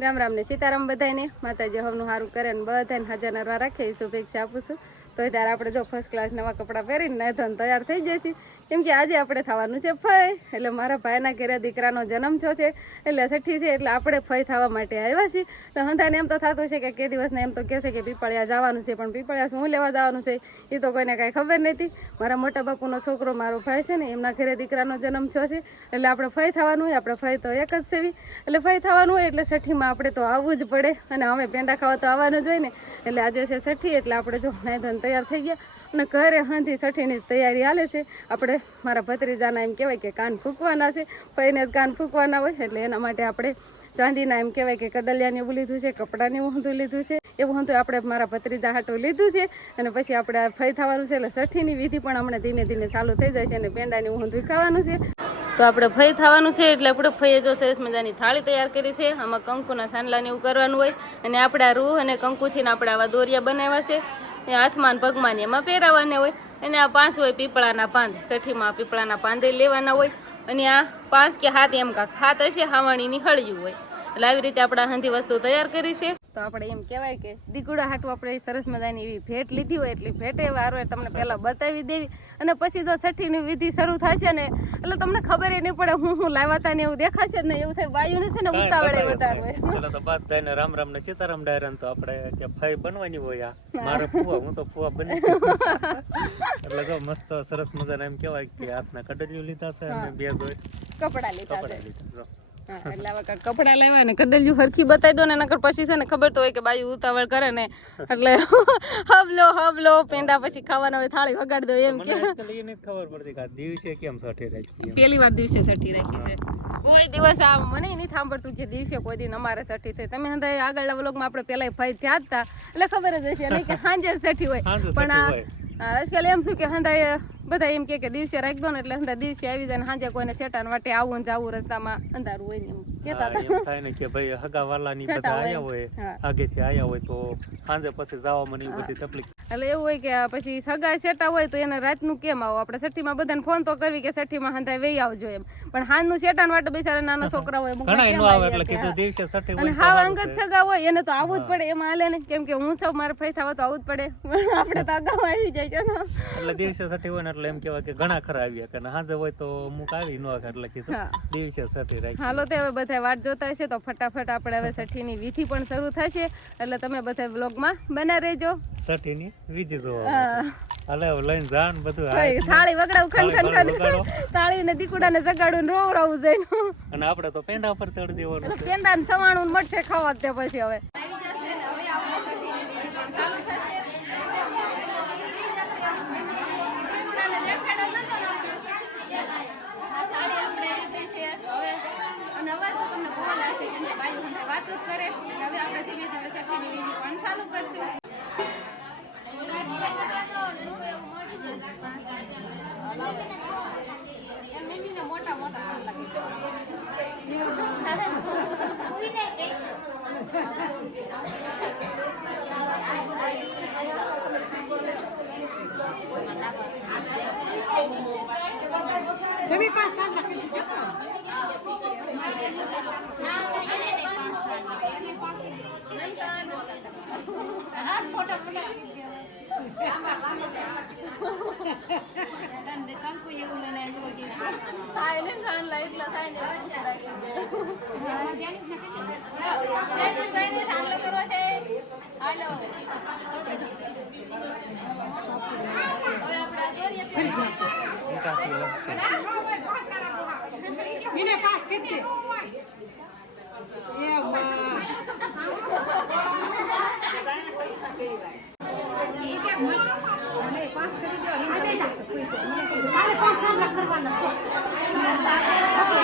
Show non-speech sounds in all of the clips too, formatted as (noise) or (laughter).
રામ રામ ને સીતારામ બધાને માતાજી હવનું સારું કરે ને બધાને હાજર નરવા રાખે એ શુભેચ્છા આપું છું. તો ત્યારે આપણે જો ફર્સ્ટ ક્લાસ નવા કપડાં પહેરીને નાઈ તૈયાર થઈ જઈશું. કેમ કે આજે આપણે થવાનું છે ફય. એટલે મારા ભાઈના ઘરે દીકરાનો જન્મ થયો છે. એટલે છઠ્ઠી છે, એટલે આપણે ફઈ થવા માટે આવ્યા છીએ. તો હંધાને એમ તો થતું છે કે કે દિવસને એમ તો કહેશે કે પીપળિયા જવાનું છે, પણ પીપળિયા શું લેવા જવાનું છે એ તો કોઈને કાંઈ ખબર નથી મારા મોટા બાપુનો છોકરો, મારો ભાઈ છે ને, એમના ઘરે દીકરાનો જન્મ થયો છે. એટલે આપણે ફઈ થવાનું હોય, આપણે ફઈ તો એક જ સેવી. એટલે ફઈ થવાનું હોય, એટલે છઠ્ઠીમાં આપણે તો આવવું જ પડે. અને અમે પેંડા ખાવા તો આવવાનું જ હોય ને. એટલે આજે છે છઠ્ઠી, એટલે આપણે જો નાઈ ધોઈને તૈયાર થઈ ગયા. અને ઘરે હાંધી છઠ્ઠીની તૈયારી હાલે છે. આપણે મારા ભત્રીજાના એમ કહેવાય કે કાન ફૂંકવાના છે. ફઈને જ કાન ફૂંકવાના હોય એટલે એના માટે આપણે ચાંદીના એમ કહેવાય કે કડલિયાને એવું લીધું છે, કપડાને બધું લીધું છે. એવું હતું આપણે મારા ભત્રીજા હાટું લીધું છે અને પછી આપણે ફઈ થવાનું છે એટલે છઠ્ઠીની વિધિ પણ હમણાં ધીમે ધીમે ચાલુ થઈ જાય છે અને પેંડાને ઊંધું ખાવાનું છે. તો આપણે ફઈ થવાનું છે એટલે આપણે ફઈએ જો સરસ મજાની થાળી તૈયાર કરી છે. આમાં કંકુના સાંડલાને એવું કરવાનું હોય અને આપણા રૂહ અને કંકુથીને આપણે આવા દોરિયા બનાવ્યા છે. એ હાથમાં ભગવાન એમાં પહેરાવાના હોય. અને આ પાંચ હોય પીપળાના પાંદ. છઠ્ઠીમાં પીપળાના પાંદે લેવાના હોય. અને આ પાંચ કે હાથ એમ કાંક. હાથ હશે હાવાણીની હળિયું હોય. એટલે આવી રીતે આપણે હંધી વસ્તુ તૈયાર કરી છે. તો આપણે એમ કહેવાય કે દીકુડા હાટું આપણે સરસ મજાની એવી ભેટ લીધી હોય. એટલી ભેટે વારો તમને પહેલાં બતાવી દેવી. અને પછી જો છઠ્ઠીની વિધિ શરૂ થશે ને એટલે તમને ખબર ય નહીં પડે હું હું લાવ્યા હતા ને એવું દેખાશે ને એવું થાય વાયુને છે ને ઉતાવળે વધારે. હોય તો બાદ થઈને રામ રામ ને સીતારામ ડાયરન તો આપણે કે ફાઈ બનવાની હોય આ. મારો ફુવા હું તો ફુવા બની એટલે જો મસ્ત સરસ મજાના એમ કહેવાય કે હાથના કડલિયું લીધા છે અને બે જોઈ. કપડાં લીધા છે. એટલે હવે કાંઈક કપડાં લેવાય ને કડલિયું હરખી બતાવી દો ને નકર પછી છે ને ખબર તો હોય કે બાયું ઉતાવળ કરે ને એટલે હબલો હબલો પેંડા પછી ખાવાના હોય થાળી વગાડી દો એમ કે. ખબર પડતી કે દિવસે કેમ સઠી રાખી. પહેલી વાર દિવસે સઠી રાખી છે. કોઈ દિવસ આ મને નહીં સાંભળતું કે દિવસે કોઈ દિન અમારે સઠી થઈ. તમે હંધાય આગળના વ્લોગમાં આપણે પહેલા ભાઈ થયા હતા એટલે ખબર જ હશે નહીં કે સાંજે સઠી હોય. પણ. આ આજકાલ એમ શું કે હંધાય બધા એમ કે કે દિવસે રાખી દો ને એટલે હંધા દિવસે આવી જાય ને સાંજે કોઈને શેટાન વાટે આવું ને જાવું રસ્તામાં અંધારું હોય ને એમ થાય ને કે ભાઈ હગા વાલા ની બધા આયા હોય. આગેથી આયા હોય તો સાંજે પછી જવા મને બધી તકલીફ એટલે એવું હોય કે પછી સગા શેટા હોય તો એને રાતનું કેમ આવો? આપણે સઠ્ઠીમાં બધાને ફોન તો કરવી કે સઠ્ઠીમાં હંધાય વહી આવજો એમ. પણ હાનનું શેટાન વાટે બિચારા નાના છોકરા હોય આવે આવી અને હાવ અંગત સગા હોય એને તો આવવું જ પડે એમાં હાલે ને? કેમ કે હું સૌ મારે ફઈ થવા તો આવવું જ પડે. પણ આપણે તો અગાઉ આવી જાય છે એટલે દિવસે સઠી હોય ને એટલે એમ કહેવાય કે ઘણા ખરા આવ્યા કે સાંજે હોય તો અમુક આવી ન એટલે કીધું. દિવસે સઠી રાખી. હાલો તો હવે બધા વાટ જોતા હશે તો ફટાફટ આપણે હવે છઠ્ઠીની વિધિ પણ શરૂ થશે. એટલે તમે બધા વ્લોગમાં બના રહેજો. સઠીની? વિધિ તો હાલે હવે લઈને જાન બધું. હાય. થાળી વગડાવું ખન ખન થાળી ખન થાળી ને દીકુડાને જગાડું રોવ રાવું જઈને અને આપણે તો પેંડા પર તળ દેવાનું પેંડા ને સવાણું મળશે ખાવા દે પછી હવે આવી જશે ને હવે આપણે છઠ્ઠીની વિધિ પણ ચાલુ થશે દીકુડાને દેખાડો નતો ને આપણે. આ થાળી આપણે લીધી છે હવે અને અવાજ તો તમને બહુ જ આવશે કેમ કે બાઈ સાથે વાતો જ કરે હવે આપણે ધીમે ધીમે છઠ્ઠીની વિધિ પણ ચાલુ કરશું મમ્મીને મોટા મોટા સાર લાગે થાય ને ચાંદલા એટલા થાય ને એટલું રાખી દે જયદીશભાઈને ચાંદલો કરવો છે હાલો હવે આપણે દોરીએ પહેરી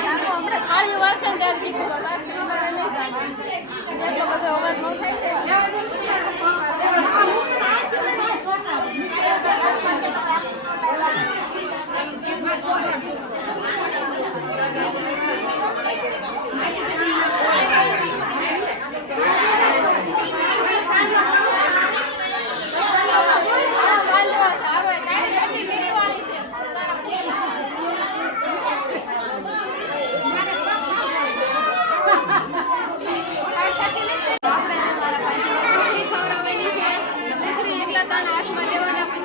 જાગો હમણાં થાળી વાગશે ને ત્યારે દીકરો સાચી મારે નહીં જાગે એટલો બધો અવાજ ન થાય ને આ બાંધવા સારો હોય તારી સઠ્ઠી કેવી વાળી છે તારા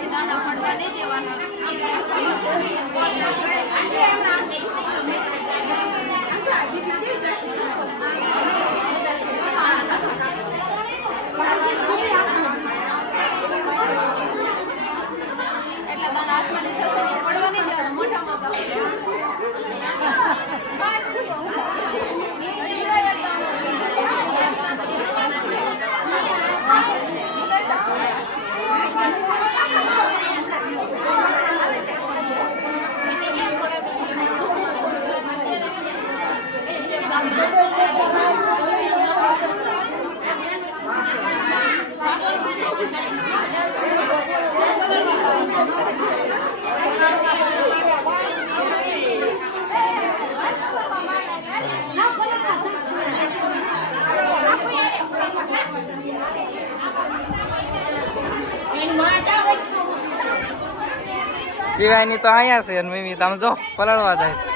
દાણા પડવા નહીં દેવાના એટલે તને હાથમાં લીધા છે ને પડવા નહીં દેવાના મોટા (laughs) મોટા શિવાયની તો અહીંયા છે અને મિમી તમે જો પલળવા જાય છે.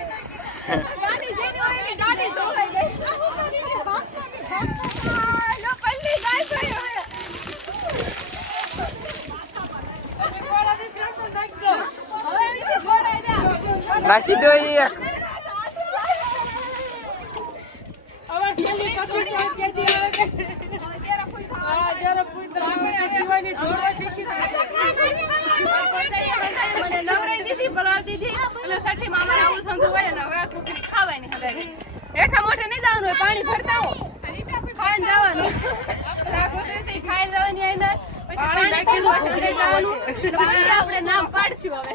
ગાડી જેની હોય એની ગાડી ધોવાઈ ગઈ. લો, પલ્લી ગાય છે હવે. હવે એનીથી ભરાઈ જા. રાખી દો એ એક હવે જ્યારે કોઈ મને નવરાઈ દીધી, પલાળી દીધી. એટલે સઠ્ઠીમાં અમારે આવું સંધું હોય અને હવે કુકરી ખાવાની હદારી. હેઠા મોઢે નહીં જવાનું હોય, પાણી ભરતા હો. ખાઈને જવાનું. આ કુકરી છે, ખાઈ જવાની આઈને. પછી પાણી પીવું, પછી અંદર જવાનું. પછી આપણે નામ પાડશું હવે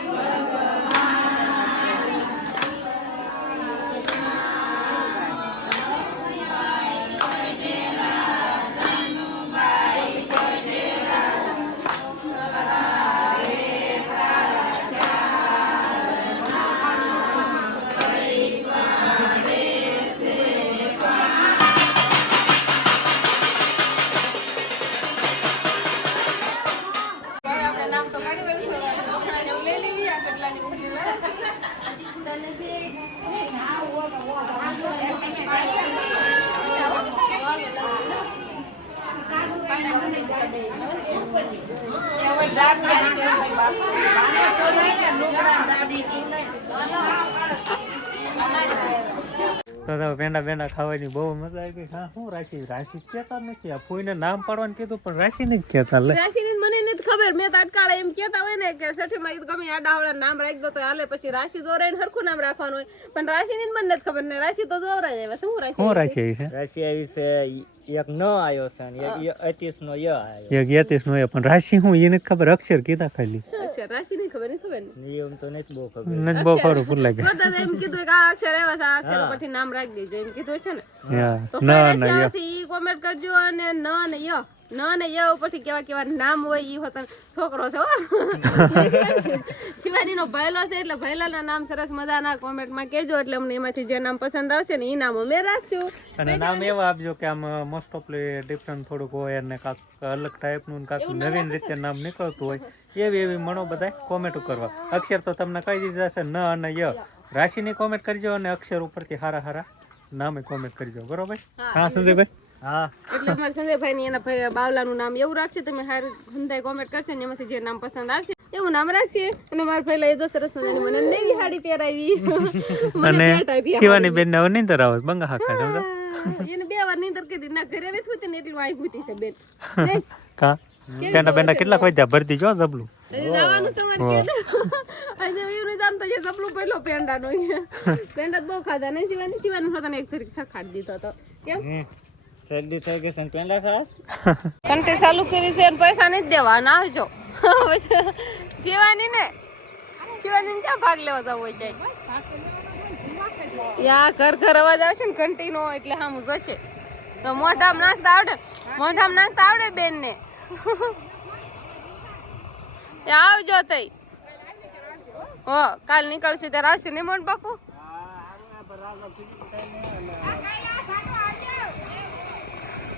તો તો પેંડા પેંડા ખાવાની બહુ મજા આવી ગઈ. હા શું રાશિ રાશિ કેતા નથી. આ ફોઈને નામ પાડવાનું કીધું પણ રાશિ નથી કેતા લે. રાશિની જ મને નથી ખબર. મેં તો અટકાળે એમ કેતા હોય ને કે સઠી માં ગમે આડાવડા નામ રાખી દો તો હાલે પછી રાશિ દોરાઈને હરખું નામ રાખવાનું હોય. પણ રાશિ ની મને નથી ખબર ને રાશિ તો દોરાય જાય શું રાશિ શું રાશિ આવી છે? રશિયા વિશે એક ન આવ્યો છે ને એક અતીસ નો ય આવ્યો એક યતીશ નો પણ રાશિ હું એને ખબર? અક્ષર કીધા ખાલી. અક્ષર રાશિ ની ખબર ખબર નિયમ તો નથી બહુ ખબર. નથી બહુ એમ કીધું કે આ અક્ષર એવા છે આ અક્ષર ઉપરથી નામ રાખી દેજો એમ કીધું છે ને? હા. તો ના ના રાશિ ય. આવશે ઈ કોમેન્ટ કરજો અને ન ને ય. ન ને ય ઉપરથી કેવા કેવા નામ હોય ઈ હોતન છોકરો છે હો. (laughs) શિવાની નો ભાઈલો છે એટલે ભાઈલાના નામ સરસ મજાના કોમેન્ટમાં કેજો એટલે અમને એમાંથી જે નામ પસંદ આવશે ને ઈ નામ અમે રાખશું. અને નામ એવા આપજો કે આમ મોસ્ટ ઓફલી ડિફરન્ટ થોડુંક હોય અને કાક અલગ ટાઈપનું કાક નવીન રીતે નામ નીકળતું હોય. એવી એવી મણો બધા કોમેન્ટ કરવા. અક્ષર તો તમને કહી દીધા છે ન અને ય. રાશિની કોમેન્ટ કરજો અને અક્ષર ઉપરથી હારા હારા નામે કોમેન્ટ કરજો. બરોબર? હા સંજયભાઈ. હા. એટલે મારા સંજયભાઈ ની એના ભાઈ બાવલાનું નામ એવું રાખશે તમે હાર હંધાઈ કોમેન્ટ કરશો ને એમાંથી જે નામ પસંદ આવશે એવું નામ રાખશે. અને મારા ભાઈ લઈ દો સરસ મજાની મને નવી સાડી પહેરાવી. અને શિવાની બેન ને નીંદર આવે બંગા હાકા સમજો? એને બે વાર નીંદર કરી ના ઘરે નથી હોતી ને એટલી વાઈ હોતી છે બેન? કા? પેંડા પેંડા કેટલાક વાગ્યા ભરતી જો જબલું જવાનું તમારે? એવું સપલું પહેલો પેંડાનો. પેંડા બહુ ખાધા. નહીં શિવાની શિવાની એક જરીક સખાડી દીધો હતો. કેમ? શરદી થઈ ગઈ છે ને પેંડા ખાસ ઘંટી ચાલુ કરી છે અને પૈસા નથી દેવાના આવજો. શિવાની ને શિવાની ને ક્યાં ભાગ લેવા જવું હોય જાય યા ઘર ઘર અવાજ આવશે ને ઘંટી નો એટલે હા હું જોશે. તો મોઢામાં નાખતા આવડે મોઢામાં નાખતા આવડે બેન ને આવજો તઈ. હો કાલ નીકળશે ત્યારે આવશે નહીં મોન બાપુ?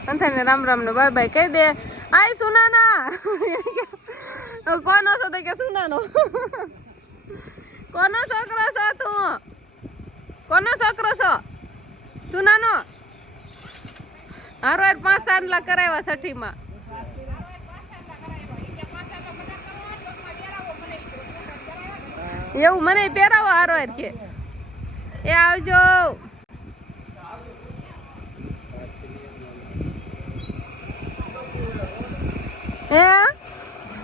અંથાને રામ રામ ને બાય બાય કહી દે. આય સુનાના. કોનો છો તો કે સુનાનો? કોનો છોકરો છો તું? કોનો છોકરો છો? સુનાનો? હારો પાંચ સાંડલા કરાવ્યા છઠ્ઠીમાં. એવું મને પહેરાવો હારો હાર કે. એ આવજો. હે?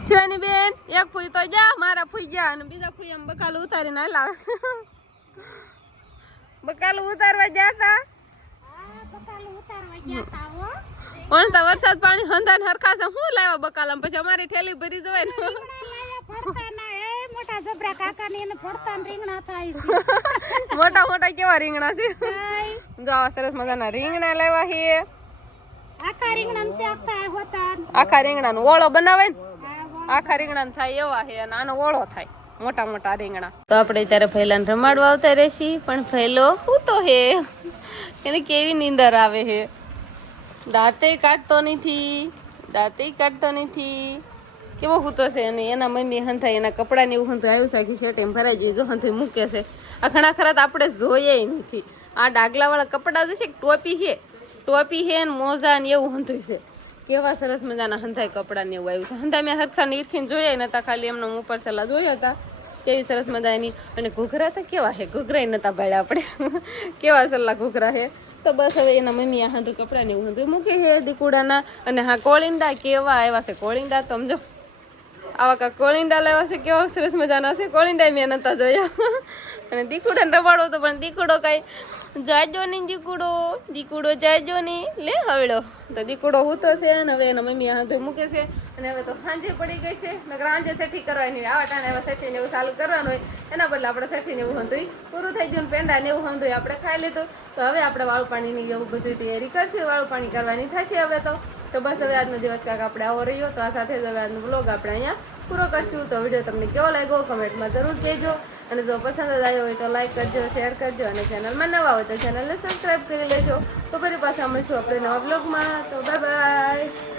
શિવાની બેન એક ફૂઈ તો જા મારા ફૂઈ ગયા અને બીજા ફૂઈ એમ બકાલું ઉતારીને હાલા બકાલું ઉતારવા જાતા? પણ તો વરસાદ પાણી હંધાન હરખાશે હું લાવ્યા બકાલામ પછી અમારી ઠેલી ભરી જવાય ને. મોટા જબરા કાકા ને એને પડતા રીંગણા થાય છે? મોટા મોટા કેવા રીંગણા છે જો સરસ મજાના રીંગણા લાવ્યા છે આખા રીંગણા ને શાક હોતા. આખા રીંગણાનો ઓળો બનાવે ને? આખા રીંગણા થાય એવા છે અને આનો ઓળો થાય મોટા મોટા રીંગણા. તો આપણે ત્યારે ફૈલાને રમાડવા આવતા રહેશી પણ ફૈલો તો હે. એને કેવી નીંદર આવે હે? દાંતે કાઢતો નથી દાંતે કાઢતો નથી. કેવો હૂતો છે અને એના મમ્મી હંથાય એના કપડાને એવું હંથું આવ્યું છે કે શર્ટ એમ ભરાઈ જોઈએ જો હંથું મૂકે છે. આ ઘણા ખરા તો આપણે જોઈએ નથી. આ ડાગલાવાળા કપડાં જે છે ટોપી છે ટોપી છે ને મોજા ને એવું હંધું છે. કેવા સરસ મજાના હંધાય કપડાં ને એવું આવ્યું છે. હંધાય મેં હરખા નીરખીને જોયા નતા, ખાલી એમનો ઉપર સલા જોયા હતા. કેવી સરસ મજાની. અને ઘૂઘરા તો કેવા છે (laughs) ઘૂઘરા નતા ભાડ્યા આપણે. કેવા સલ્લા ઘૂઘરા છે તો બસ હવે એના મમ્મી આ હાંધું કપડાં ને એવું હતું મૂકી છે દીકુડાના. અને હા કોળિંડા કેવા આવ્યા છે? કોળિંડા સમજો. આવા કા કોળિંડા લાવ્યા છે, કેવા સરસ મજાના છે. કોળિંડા મેં નતા જોયા. (laughs) અને દીકુડાને રવાડો તો પણ દીકુડો કાંઈ જાજો ને દીકુડો દીકુડો જાજો ને, લે હવેડો તો દીકુડો હૂતો છે અને હવે એના મમ્મી હાથે મૂકે છે. અને હવે તો સાંજે પડી ગઈ છે. નકર સાંજે સેઠી કરવાની આવા ટાણે હવે સેઠી ને એવું ચાલુ કરવાનું હોય. એના બદલે આપણે સેઠી ને એવું હતું પૂરું થઈ ગયું પેંડા ને એવું હતું આપણે ખાઈ લીધું. તો હવે આપણે વાળું પાણીની એવું બધું તૈયારી કરશું. વાળું પાણી કરવાની થશે હવે તો. તો બસ હવે આજનો દિવસ કાંક આપણે આવો રહ્યો. તો આ સાથે જ હવે આજનો બ્લોગ આપણે અહીંયા પૂરો કરશું. તો વીડિયો તમને કેવો લાગ્યો? કમેન્ટમાં જરૂર કહેજો. અને જો પસંદ આવ્યો હોય તો લાઈક કરજો શેર કરજો અને ચેનલમાં નવા હોય તો ચેનલને સબસ્ક્રાઈબ કરી લેજો. તો ફરી પાછા મળીશું આપણે નવા બ્લોગમાં તો બાય બાય